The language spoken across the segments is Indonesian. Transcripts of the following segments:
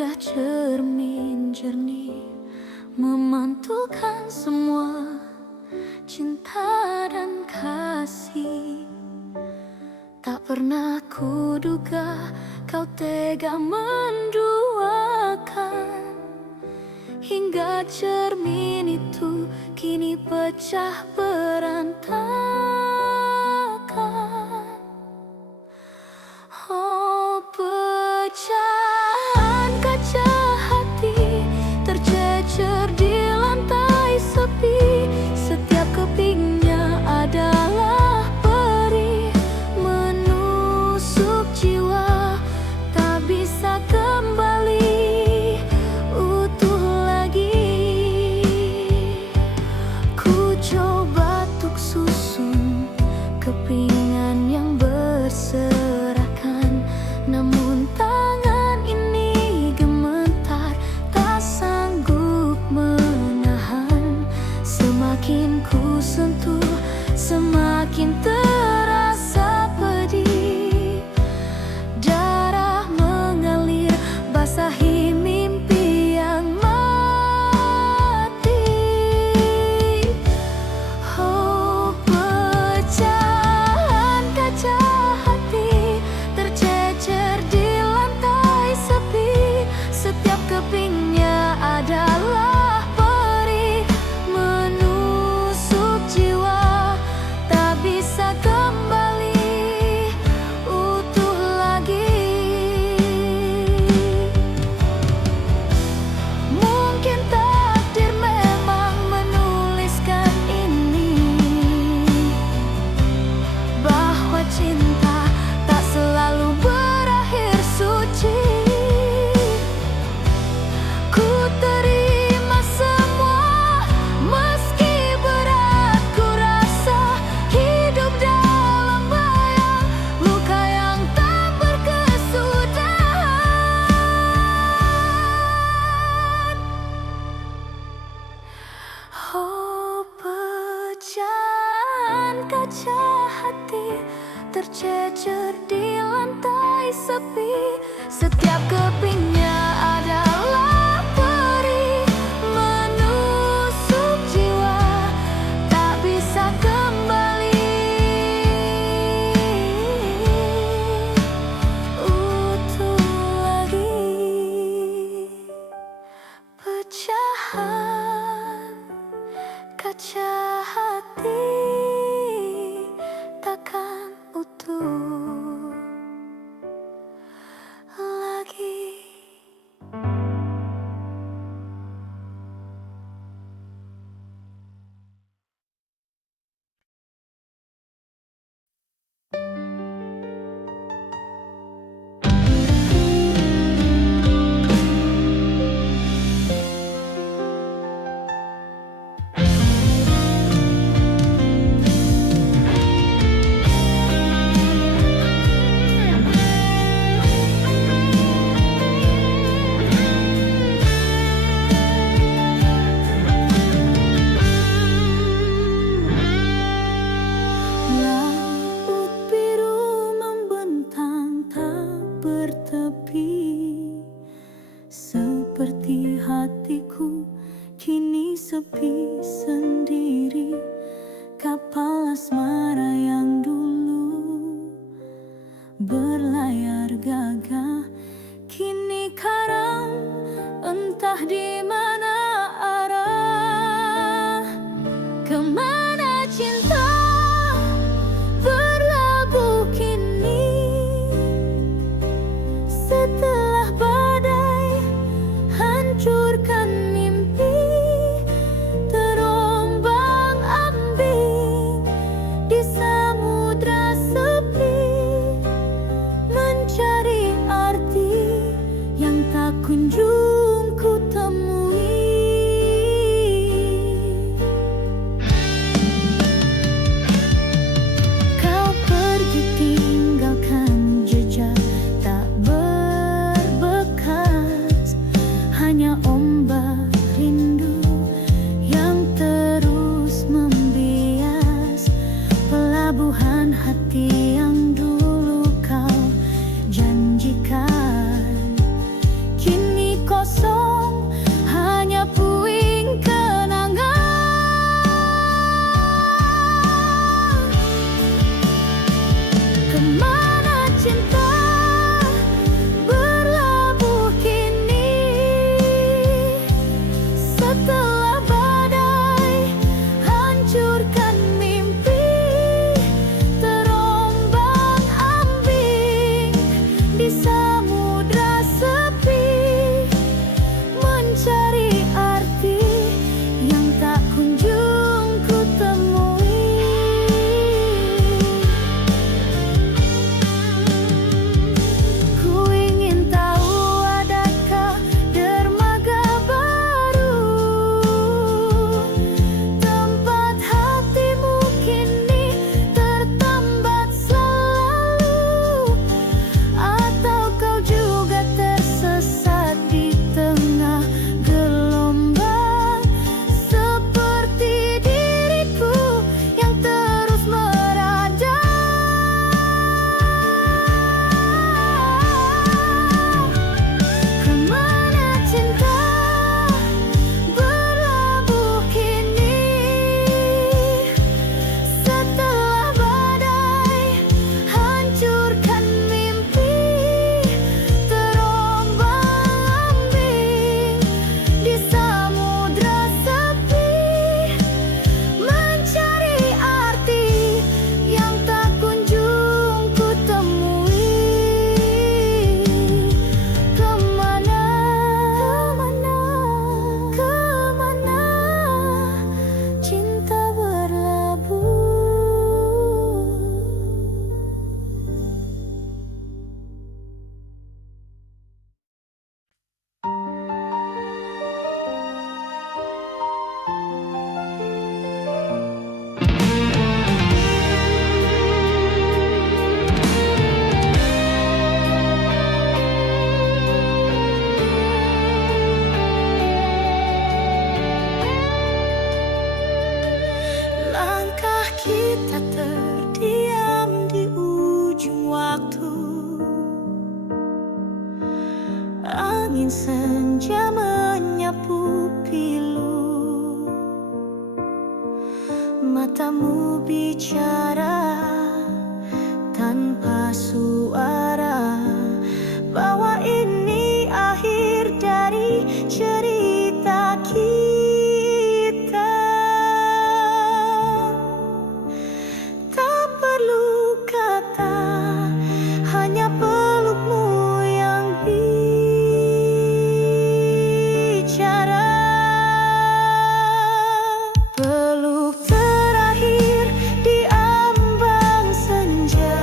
indah cermin jernih memantulkan semua cinta dan kasih. Tak pernah kuduga kau tega menduakan, hingga cermin itu kini pecah berantakan. Oh, pecahan kaca hati tercecer di lantai sepi. Setiap kepingnya adalah perih menusuk jiwa, tak bisa kembali utuh lagi. Ku coba tuk susun kepingan yang berserakan, namun tangan ini gemetar, tak sanggup menahan. Semakin ku sentuh, semakin terasa pedih. Darah mengalir, basahi mimpi yang mati. Oh, pecahan kaca hati tercecer di lantai sepi. Setiap kepingnya adalah perih menusuk jiwa, tak bisa kembali utuh lagi. Mungkin takdir memang menuliskan ini, bahwa cinta tak selalu berakhir suci. Ku terima semua, meski berat ku rasa. Hidup dalam bayang luka yang tak berkesudahan. Oh, pecahan kaca hati tercecer di lantai sepi. Setiap kepingnya adalah perih menusuk jiwa, tak bisa kembali utuh lagi. Pecahan kaca hati takkan utuh lagi. Laut biru membentang tak bertepi, seperti hatiku kini sepi sendiri. Kapal asmara yang dulu berlayar gagah kini karam, entah di mana arah. Kemana cinta berlabuh kini, setelah badai hancurkan mimpi. kemana cinta berlabuh kini. Setelah badai hancurkan mimpi, terombang-ambing di samudra sepi, mencari arti yang tak kunjung ku temui. Ku ingin tahu adakah dermaga baru, tempat hatimu kini tertambat selalu, atau kau juga tersesat di tengah gelombang seperti diriku yang terus merajau. Kemana cinta berlabuh kini. Setelah badai hancurkan mimpi, terombang-ambing di samudra sepi, mencari arti yang tak kunjung ku temui. Kemana, kemana, kemana cinta berlabuh. Langkah kita terdiam di ujung waktu. Angin senja menyapu pilu, matamu bicara tanpa suara, bahwa ini akhir dari cerita kita. Tak perlu kata, hanya pelukmu yang bicara. Peluk terakhir di ambang senja,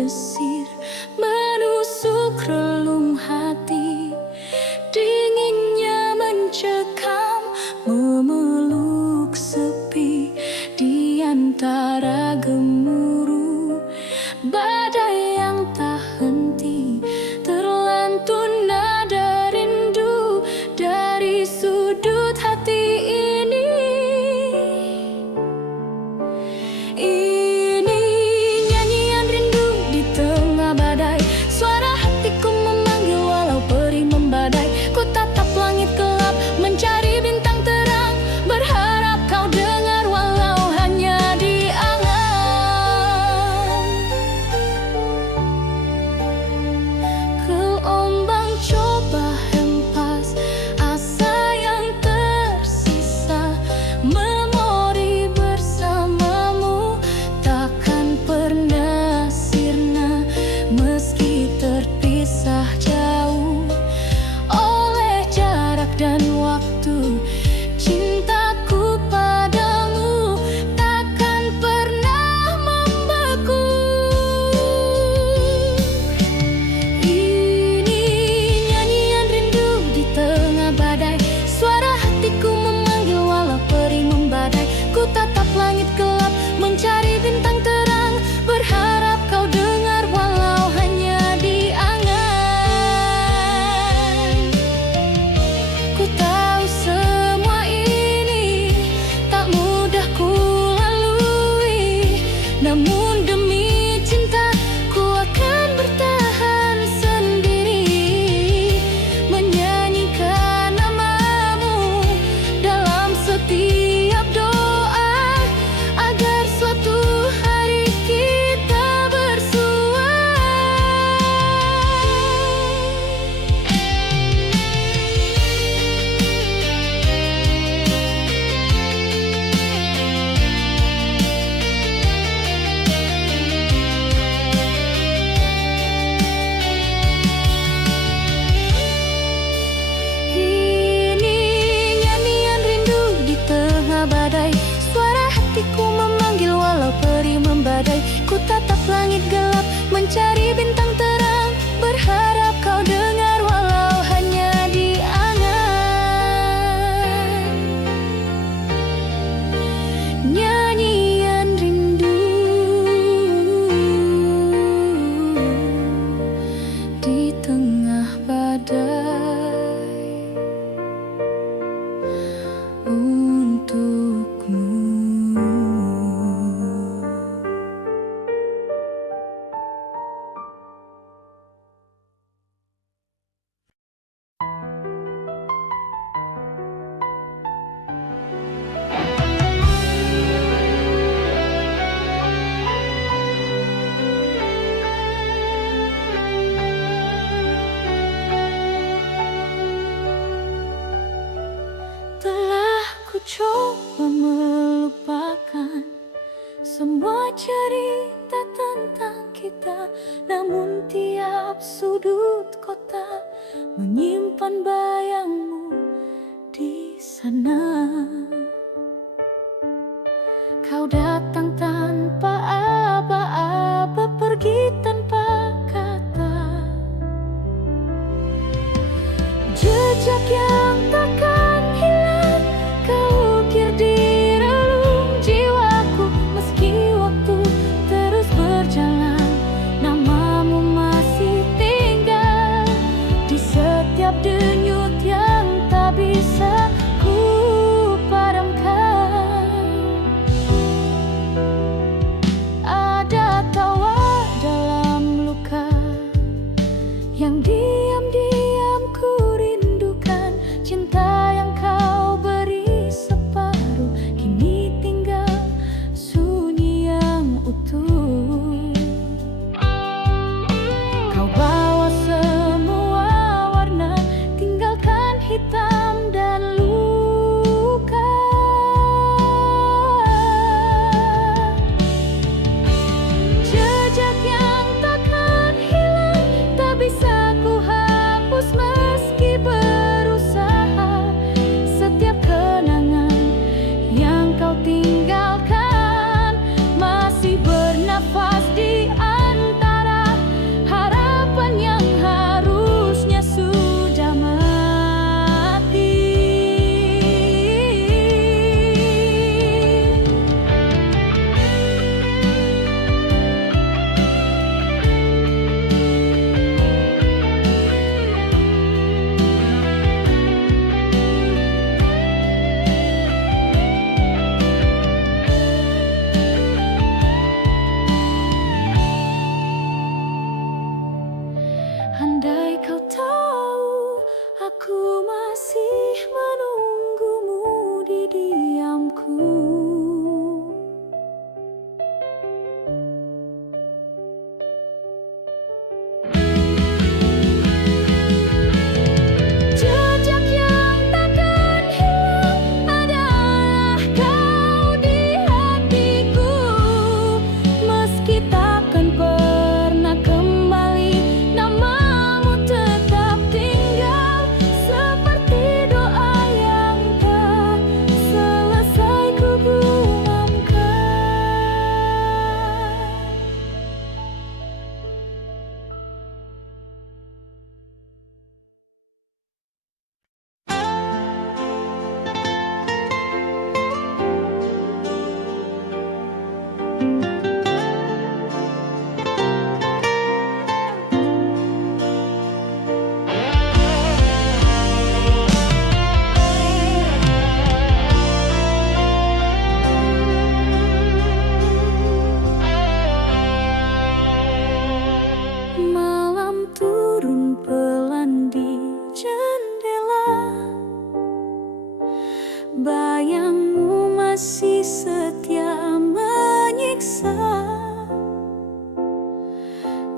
berdesir menusuk relung hati. Dinginnya mencekam, memeluk sepi di antara gemuruh badai yang tak henti. Terlantun nada rindu dari sudut hati ini. Ini nyanyian rindu di tengah badai. Suara hatiku memanggil walau perih membadai. Ku tatap langit gelap mencari bintang terang, berharap kau dengar walau hanya di angan. Gelombang coba hempas asa yang tersisa. Memori bersamamu takkan pernah sirna, meski terpisah jauh oleh jarak dan waktu. Cintaku padamu takkan pernah membeku. Ini nyanyian rindu di tengah badai. Suara hatiku memanggil walau perih membadai. Ku tatap langit gelap mencari bintang terang, berharap kau dengar walau hanya di angan. Ku tahu semua ini tak mudah ku lalui, namun demi cinta ku akan bertahan sendiri, menyanyikan namamu dalam setiap doa, agar suatu hari kita bersua. Ini nyanyian rindu di tengah badai. Suara hatiku memanggil walau perih membadai. Ku tatap langit gelap mencari bintang terang, berharap kau dengar walau hanya di angan. Nyanyian rindu di tengah badai untukmu. Telah ku coba melupakan semua cerita tentang kita, namun tiap sudut kota menyimpan bayangmu di sana. Kau datang tanpa aba-aba, pergi tanpa kata. Jejak yang takkan hilang kau ukir di relung jiwaku. Meski waktu terus berjalan, namamu masih tinggal di setiap denyut yang tak bisa ku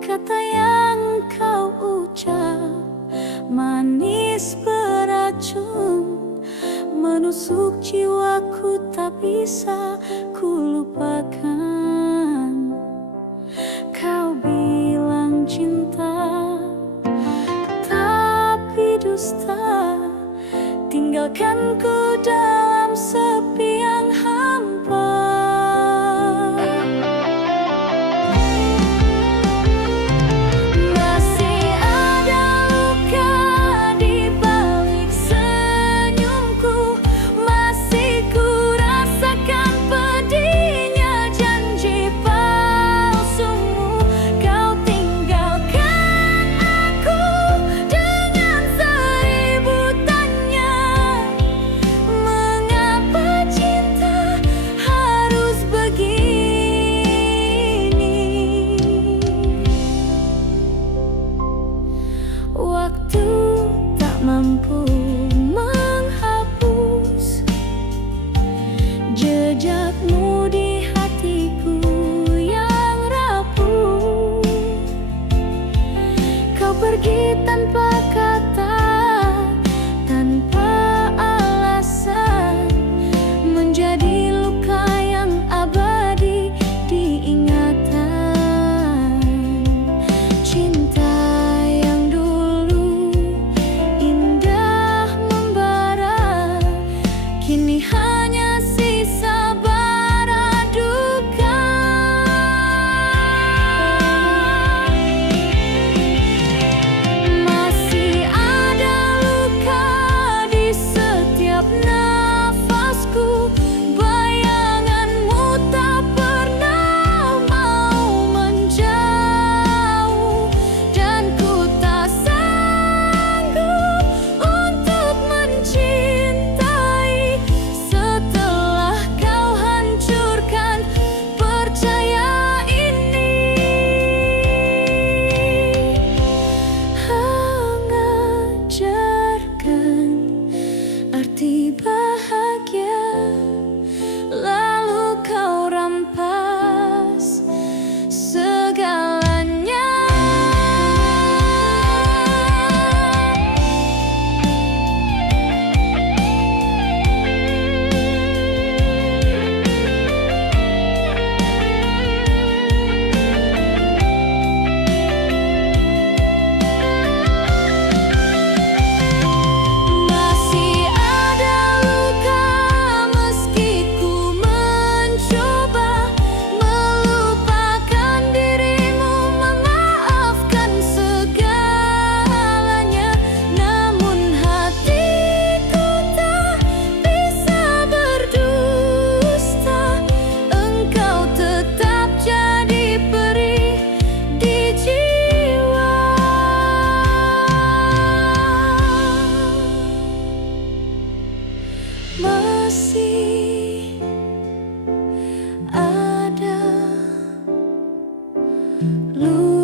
kata yang kau ucap manis beracun, menusuk jiwaku tak bisa kulupakan. Kau bilang cinta, tapi dusta, tinggalkan ku dalam sepi yang hampa. Masih ada luka di balik senyumku, masih ku rasakan pedihnya janji palsumu. Kau tinggalkan aku dengan seribu tanya, mengapa cinta harus begini? Waktu tak mampu menghapus jejakmu di hatiku yang rapuh. Kau pergi tanpa kata, tanpa alasan, menjadi luka yang abadi di ingatan. Cinta yang dulu indah membara, kini hanya sisa bara duka. Masih ada luka di setiap nafasku, bayanganmu tak pernah mau menjauh, dan ku tak sanggup untuk mencintai setelah kau hancurkan percaya ini. Mengajarkan arti bahagia, lalu kau rampas segalanya. Masih ada luka meski ku mencoba melupakan dirimu, memaafkan segalanya, namun hatiku tak bisa berdusta. Engkau tetap jadi perih di jiwa. Masih ada luka